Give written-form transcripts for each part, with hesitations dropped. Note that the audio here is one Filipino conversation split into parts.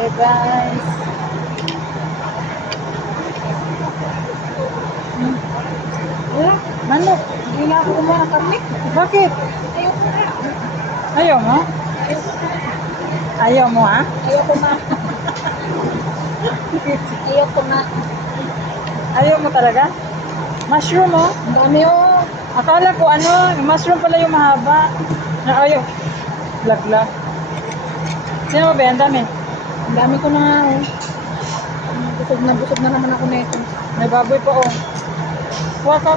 Okay guys. Wala, Manok. hindi nga ako kumuha ng karne. Bakit? Ayaw ko na. Ayaw mo? Ayaw ko na. Ayaw mo ha? Ayaw ko na. Ayaw ko na. Ayaw mo talaga? Mushroom oh. Ang dami oh. Akala ko ano, yung mushroom pala yung mahaba. Ayaw. Laglag. Sino mo ba yan? Dami. Ang dami ko na nga oh. Busog na naman ako nito. May baboy pa oh. Kuha ka.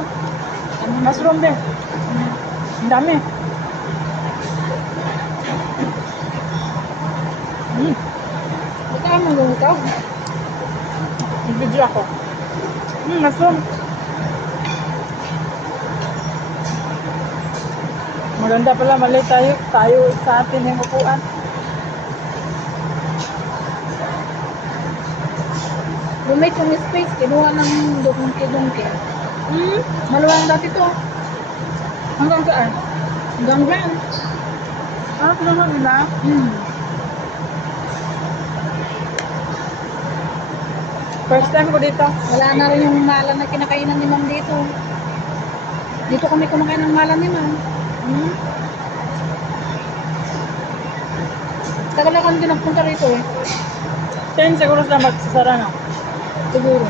Mushroom din. Ang dami. Hindi ka malungkaw. Nag-video ako. Mushroom. Maganda pala, mali tayo. Tayo sa atin yung upuan. Lumit yung space. Kinuha ng dungki-dungki. Maluwang dati to. Hanggang saan? Hanggang dyan. Ah, kinuha nila. First time ko dito. Wala na rin yung malan na kinakainan ni Ma'am dito. Dito kami kumakain ng malan ni Ma'am. Tagal na kami din nagpunta rito eh. 10 siguro sila magsasara na. Siguro.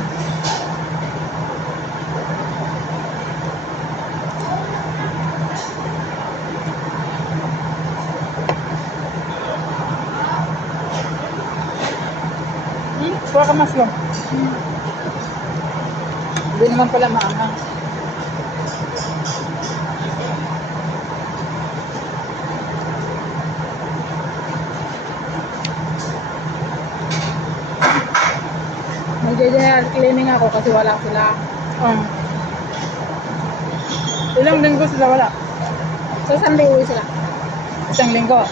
Kuha ka mushroom. Hindi naman pala maangang. Mag-general cleaning ako kasi wala sila. Ilang linggo sila wala? So, Sunday uwi sila. Isang linggo.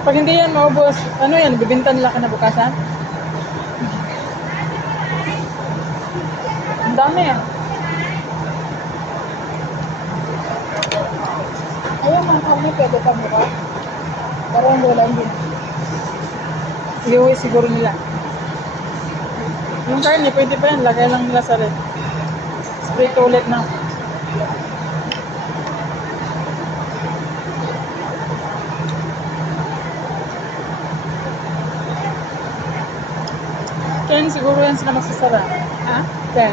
Pag hindi yan maubos, ano yan, bibinta nila kinabukasan? Ang dami ah. Ayaw man kami pwede pa buka. Pero hindi lang din. Iuwi siguro nila. Yung karne, pwede pa yan, lagay lang nila sa red. Spray ko ulit na. Ken, siguro yan sila magsasara. Ha? Ken.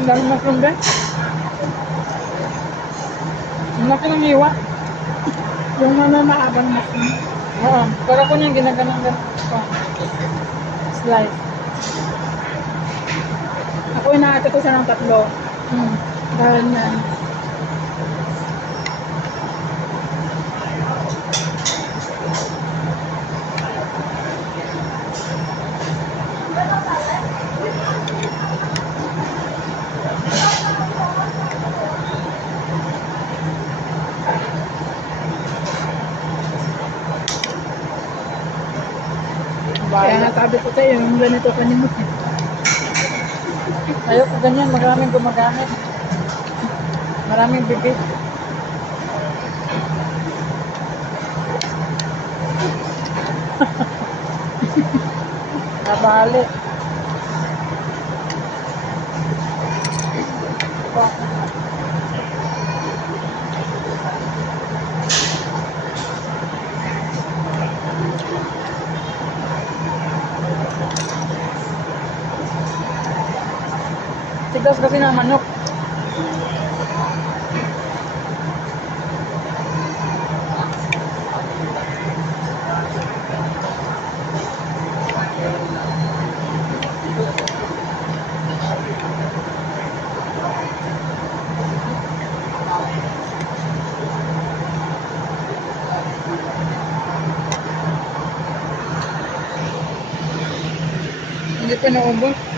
Ang dami mushroom din. Ang laki ng hiwa. Yung mahabang mushroom. Oo. Para ko niyang ginaganang slice. Ako inaate ko siya ng 3. Dahil na. Kaya nga sabi ko sa'yo, yung ganito kanimot. Ayoko ganyan, maraming gumagamit. Maraming bibig. Nabali. Pitas kasi ng manok. Hindi pa naubos.